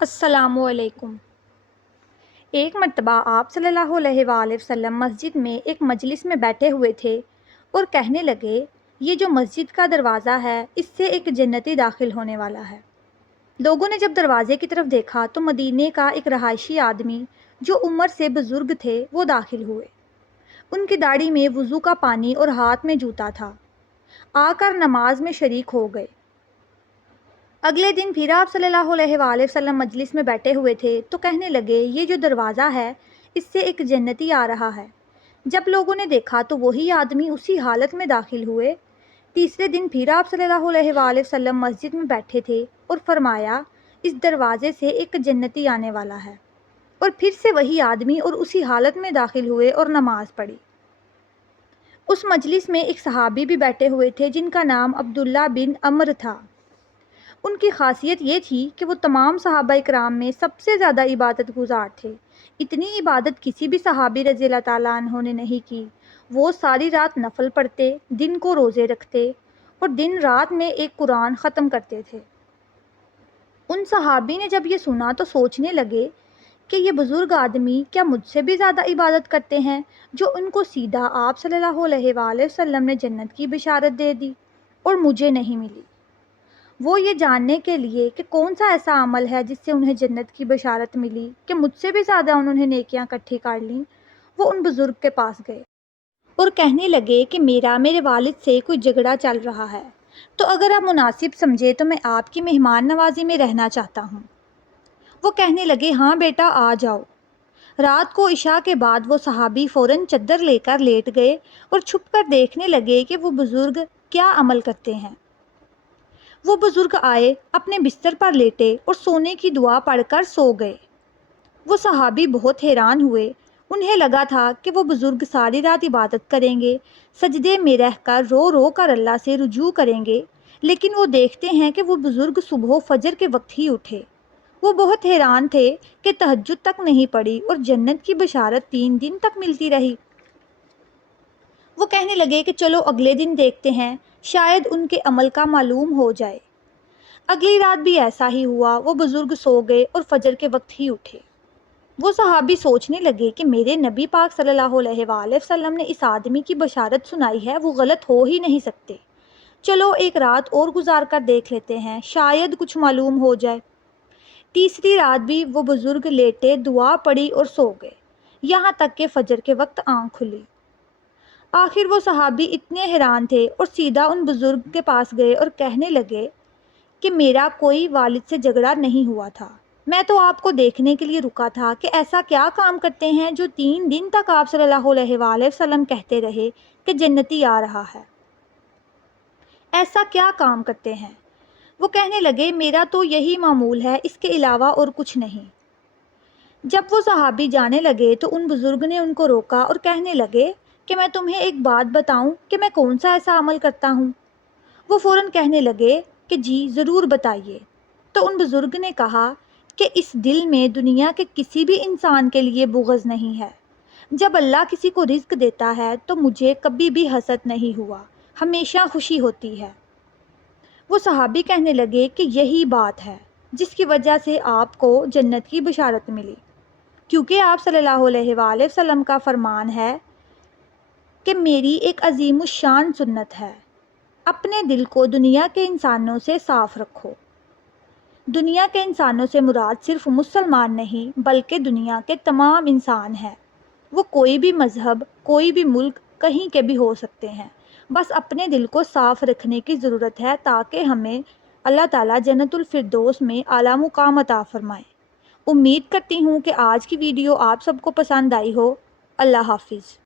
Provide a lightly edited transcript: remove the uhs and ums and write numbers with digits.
السلام علیکم۔ ایک مرتبہ آپ صلی اللہ علیہ وآلہ وسلم مسجد میں ایک مجلس میں بیٹھے ہوئے تھے اور کہنے لگے، یہ جو مسجد کا دروازہ ہے اس سے ایک جنتی داخل ہونے والا ہے۔ لوگوں نے جب دروازے کی طرف دیکھا تو مدینے کا ایک رہائشی آدمی جو عمر سے بزرگ تھے وہ داخل ہوئے۔ ان کی داڑھی میں وضو کا پانی اور ہاتھ میں جوتا تھا۔ آ کر نماز میں شریک ہو گئے۔ اگلے دن پھر آپ صلی اللہ علیہ وآلہ وسلم مجلس میں بیٹھے ہوئے تھے تو کہنے لگے، یہ جو دروازہ ہے اس سے ایک جنتی آ رہا ہے۔ جب لوگوں نے دیکھا تو وہی آدمی اسی حالت میں داخل ہوئے۔ تیسرے دن پھر آپ صلی اللہ علیہ وآلہ وسلم مسجد میں بیٹھے تھے اور فرمایا، اس دروازے سے ایک جنتی آنے والا ہے، اور پھر سے وہی آدمی اور اسی حالت میں داخل ہوئے اور نماز پڑھی۔ اس مجلس میں ایک صحابی بھی بیٹھے ہوئے تھے جن کا نام عبداللہ بن عمر تھا۔ ان کی خاصیت یہ تھی کہ وہ تمام صحابہ اکرام میں سب سے زیادہ عبادت گزار تھے۔ اتنی عبادت کسی بھی صحابی رضی اللہ تعالیٰ عنہ نے نہیں کی۔ وہ ساری رات نفل پڑھتے، دن کو روزے رکھتے اور دن رات میں ایک قرآن ختم کرتے تھے۔ ان صحابی نے جب یہ سنا تو سوچنے لگے کہ یہ بزرگ آدمی کیا مجھ سے بھی زیادہ عبادت کرتے ہیں، جو ان کو سیدھا آپ صلی اللہ علیہ وآلہ وسلم نے جنت کی بشارت دے دی اور مجھے نہیں ملی۔ وہ یہ جاننے کے لیے کہ کون سا ایسا عمل ہے جس سے انہیں جنت کی بشارت ملی کہ مجھ سے بھی زیادہ انہوں نے نیکیاں اکٹھی کر لیں، وہ ان بزرگ کے پاس گئے اور کہنے لگے کہ میرے والد سے کوئی جھگڑا چل رہا ہے، تو اگر آپ مناسب سمجھے تو میں آپ کی مہمان نوازی میں رہنا چاہتا ہوں۔ وہ کہنے لگے، ہاں بیٹا آ جاؤ۔ رات کو عشاء کے بعد وہ صحابی فوراً چادر لے کر لیٹ گئے اور چھپ کر دیکھنے لگے کہ وہ بزرگ کیا عمل کرتے ہیں۔ وہ بزرگ آئے، اپنے بستر پر لیٹے اور سونے کی دعا پڑھ کر سو گئے۔ وہ صحابی بہت حیران ہوئے۔ انہیں لگا تھا کہ وہ بزرگ ساری رات عبادت کریں گے، سجدے میں رہ کر رو رو کر اللہ سے رجوع کریں گے، لیکن وہ دیکھتے ہیں کہ وہ بزرگ صبح فجر کے وقت ہی اٹھے۔ وہ بہت حیران تھے کہ تہجد تک نہیں پڑی اور جنت کی بشارت 3 دن تک ملتی رہی۔ وہ کہنے لگے کہ چلو اگلے دن دیکھتے ہیں، شاید ان کے عمل کا معلوم ہو جائے۔ اگلی رات بھی ایسا ہی ہوا۔ وہ بزرگ سو گئے اور فجر کے وقت ہی اٹھے۔ وہ صحابی سوچنے لگے کہ میرے نبی پاک صلی اللہ علیہ وآلہ وسلم نے اس آدمی کی بشارت سنائی ہے، وہ غلط ہو ہی نہیں سکتے۔ چلو ایک رات اور گزار کر دیکھ لیتے ہیں، شاید کچھ معلوم ہو جائے۔ تیسری رات بھی وہ بزرگ لیٹے، دعا پڑھی اور سو گئے، یہاں تک کہ فجر کے وقت آنکھ کھلی۔ آخر وہ صحابی اتنے حیران تھے اور سیدھا ان بزرگ کے پاس گئے اور کہنے لگے کہ میرا کوئی والد سے جھگڑا نہیں ہوا تھا، میں تو آپ کو دیکھنے کے لیے رکا تھا کہ ایسا کیا کام کرتے ہیں جو 3 دن تک آپ صلی اللہ علیہ وآلہ وسلم کہتے رہے کہ جنتی آ رہا ہے۔ ایسا کیا کام کرتے ہیں؟ وہ کہنے لگے، میرا تو یہی معمول ہے، اس کے علاوہ اور کچھ نہیں۔ جب وہ صحابی جانے لگے تو ان بزرگ نے ان کو روکا اور کہنے لگے کہ میں تمہیں ایک بات بتاؤں کہ میں کون سا ایسا عمل کرتا ہوں؟ وہ فوراً کہنے لگے کہ جی ضرور بتائیے۔ تو ان بزرگ نے کہا کہ اس دل میں دنیا کے کسی بھی انسان کے لیے بغض نہیں ہے۔ جب اللہ کسی کو رزق دیتا ہے تو مجھے کبھی بھی حسد نہیں ہوا، ہمیشہ خوشی ہوتی ہے۔ وہ صحابی کہنے لگے کہ یہی بات ہے جس کی وجہ سے آپ کو جنت کی بشارت ملی، کیونکہ آپ صلی اللہ علیہ وآلہ وسلم کا فرمان ہے کہ میری ایک عظیم الشان سنت ہے، اپنے دل کو دنیا کے انسانوں سے صاف رکھو۔ دنیا کے انسانوں سے مراد صرف مسلمان نہیں بلکہ دنیا کے تمام انسان ہیں۔ وہ کوئی بھی مذہب، کوئی بھی ملک، کہیں کے بھی ہو سکتے ہیں۔ بس اپنے دل کو صاف رکھنے کی ضرورت ہے تاکہ ہمیں اللہ تعالیٰ جنت الفردوس میں اعلیٰ مقام عطا فرمائے۔ امید کرتی ہوں کہ آج کی ویڈیو آپ سب کو پسند آئی ہو۔ اللہ حافظ۔